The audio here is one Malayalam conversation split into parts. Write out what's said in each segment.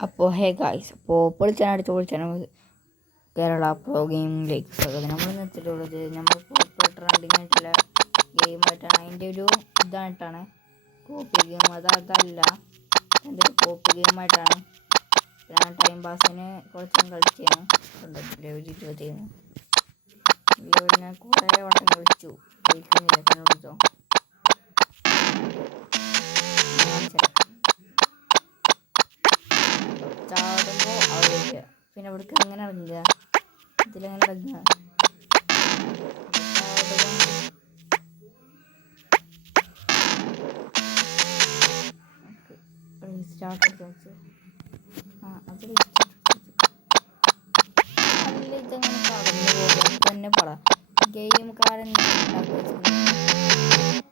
അപ്പോൾ ഹേ ഗായ്സ് അപ്പോൾ പൊളിച്ചാൽ അടുത്ത് പൊളിച്ചാണ് കേരള പ്രോ ഗെയിമിലേക്ക് സ്വാഗതം. നമ്മൾ നിർത്തിയിട്ടുള്ളത് നമ്മൾ ഇപ്പോൾ ട്രെൻഡിങ് ആയിട്ടുള്ള ഗെയിമായിട്ടാണ് അതിന്റെ ഒരു ഇതായിട്ടാണ്. കോപ്പി ഗെയിം അത് അതല്ല. ഒരു കോപ്പി ഗെയിമായിട്ടാണ് ഞാൻ ടൈം പാസിന് കുറച്ചും കളിച്ചാണ് ഒരു ഇരുപത്തി ഞാൻ കുറേ വട്ടം കളിച്ചു. കളിക്കുന്നില്ല കണ്ടുപിടിച്ചോ പിന്നെ ഇവിടേക്ക് എങ്ങനെ ഇറങ്ങുക ഇതിലെങ്ങനെ ഇറങ്ങുക. സ്റ്റാർട്ട് ഇതങ്ങനെ തന്നെ പറ ഗെയിംകാരൻ ഓ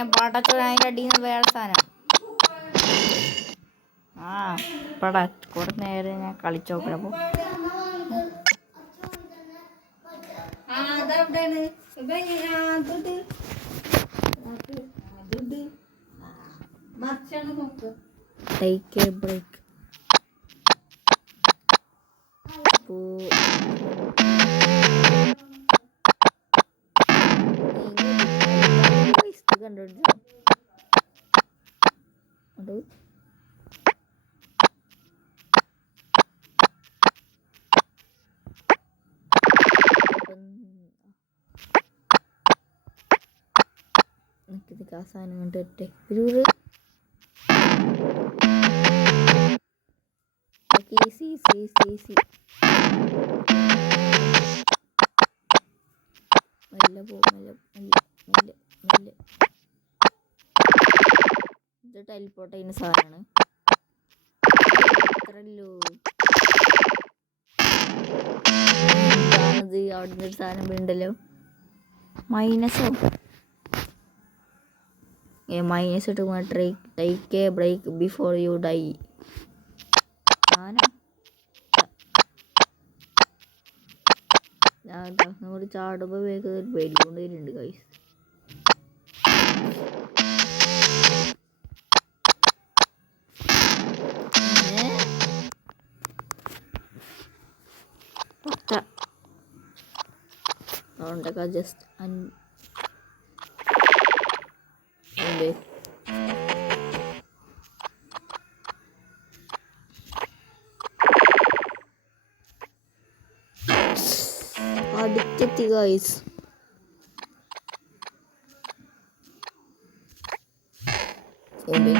ഇങ്ങനെ പടച്ചു അതിന്റെ അടിയിൽ നിന്ന് വേറെ സാധനം. ആ പട കുറേ നേരം ഞാൻ കളിച്ചു നോക്കണപ്പോൾ ടേക്ക് എ ബ്രേക്ക് അപ്പോൾ കണ്ടുപിടിച്ചു അത്. നിൽക്കുന്നത് ആ സാധനം കണ്ടിട്ടെ ഒരു ഈസി ഈസി ഈസി ഈസി മെല്ലെ പോകും മെല്ലെ മെല്ലെ മെല്ലെ മെല്ലെ. ഇത് ടെലിപ്പോർട്ട് ചെയ്യുന്ന സാധനമാണ്. അത്രല്ലോ അവിടുന്ന് ഒരു സാധനം വീണ്ടല്ലോ മൈനസോ ഏ മൈനസ് ഇട്ട് ട്രേക്ക് take a break before you die ഞാൻ ചാടുമ്പോൾ വേഗം ഒരു പേടി കൊണ്ട് വരുന്നുണ്ട് കൈസ് അതുകൊണ്ടൊക്കെ ജസ്റ്റ് അൻ ഉണ്ട് അടുത്തെത്തി ഗൈസ് ഉണ്ട്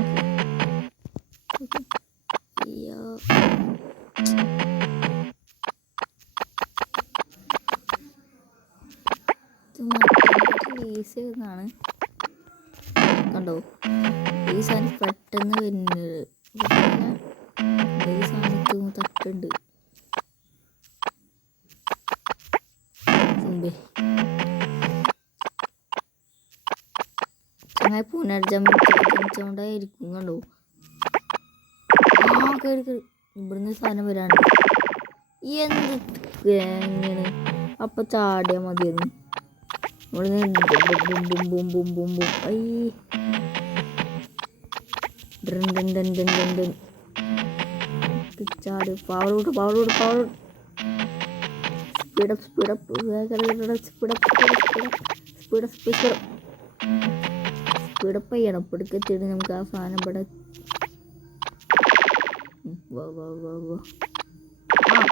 ഈസി ഒന്നാണ് കണ്ടോ? ഈ സാധനം പെട്ടെന്ന് വരുന്നത്. ഈ സാധനത്ത് തട്ടുണ്ട്. മുമ്പേ ചങ്ങായി പുനർജനിച്ചോണ്ടായിരിക്കും കണ്ടോ? ആ കയറി ഇവിടുന്ന് സാധനം വരാണ്ട്. എന്ത് അപ്പൊ ചാടിയാ മതിയെന്ന് ഇവിടുന്ന് boom boom boom boom boom boom I ഡ്രൻ ഡൻ ഡൻ ഡൻ ഡൻ ഡൻ ചാട് power out power out power speed up speed up speed up speed up speed up speed up speed up ചെയ്യണം പിടുക്കത്തിട്ട് നമുക്ക് ആ സാധനം ഇവിടെ വാ വാ വാ വാ ആ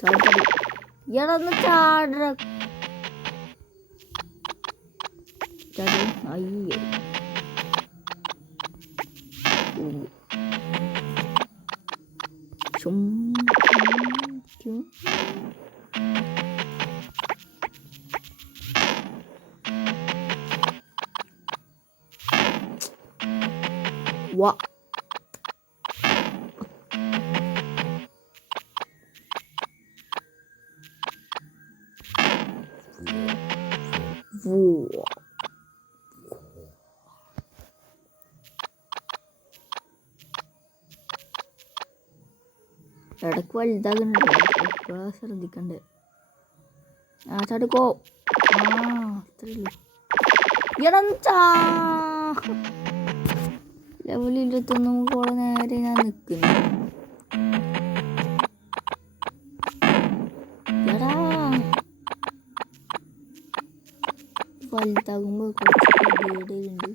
ചാടി ഇയാളൊന്ന് ചാട ചാടി അയ്യോ ഉം. ചും ചും വാ വാ ഇടയ്ക്ക് വലുതാകുന്നുണ്ട്. അപ്പോൾ ശ്രദ്ധിക്കണ്ടേ. ആ ചാടിക്കോ ആ അത്രയുള്ളൂ ലെവൽ ഇരുപത്തൊന്നും കൂടെ നേരെ ഞാൻ നിൽക്കുന്നു വലുതാകുമ്പോൾ കുറച്ച് ഗതികേടുണ്ട്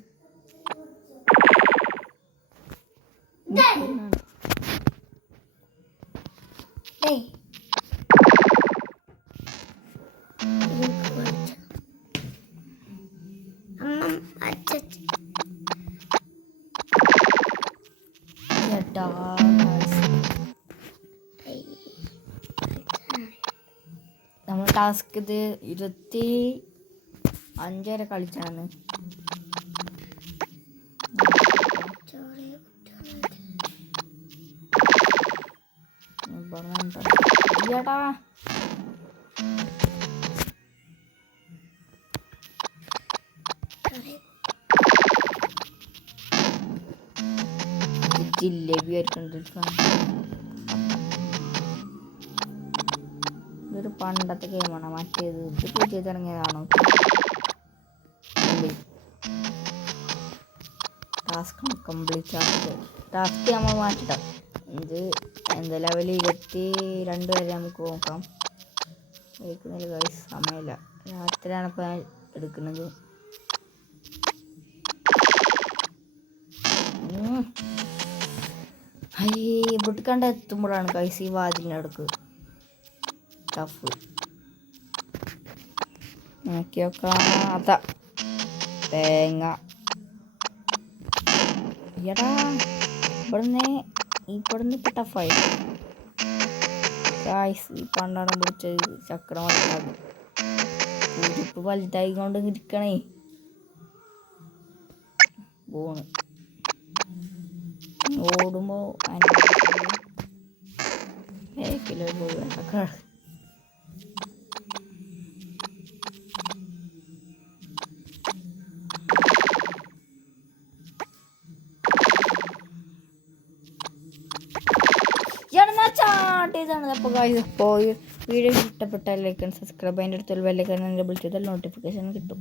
ചേട്ടാ നമ്മൾ ടാസ്ക് ഇത് ഇരുപത്തി അഞ്ചര വരെ കളിച്ചാണ് ചേട്ടാ ജിലേബി ആയിരിക്കും ഇതൊരു പണ്ടത്തെ ഗെയിമാണ് മറ്റേത് ഇത് പുതിയത് ഇറങ്ങിയതാണോ ടാസ്ക് കംപ്ലീറ്റ് ആക്കുക ടാസ്ക് നമ്മൾ മാറ്റിട്ടോ ഇത് എന്താ ലെവൽ ഇരുപത്തി രണ്ട് വരെ നമുക്ക് നോക്കാം. കേൾക്കുന്നില്ല guys. സമയമില്ല. രാത്രിയാണ് ഇപ്പോൾ ഞാൻ എടുക്കുന്നത്. ഇവിടെ കണ്ട എത്തുമ്പോഴാണ് കൈസ് ഈ വാതിലിനടുക്ക് ടഫ് നോക്കി തേങ്ങ. എടാ ഇവിടുന്ന് ഇവിടുന്ന് ഇപ്പം ടഫായി ഗായ്സ് ഈ പണ്ടാണ് പിടിച്ച ചക്രം വലുതാകും ഇപ്പം വലുതായി കൊണ്ട് ഇരിക്കണേ. പോണ്. ഓടുമ്പോൾ അതിന്റെ ബേക്കിൽ പോയി വേണ്ടക്കാട് ആണ്. അപ്പോൾ ഗായ്സ് അപ്പോൾ വീഡിയോ ഇഷ്ടപ്പെട്ടാൽ ലൈക്ക് സബ്സ്ക്രൈബ് അതിന്റെ അടുത്തുള്ള ബെല്ലൈക്കൻ എന്റെ ചെയ്താൽ നോട്ടിഫിക്കേഷൻ കിട്ടും.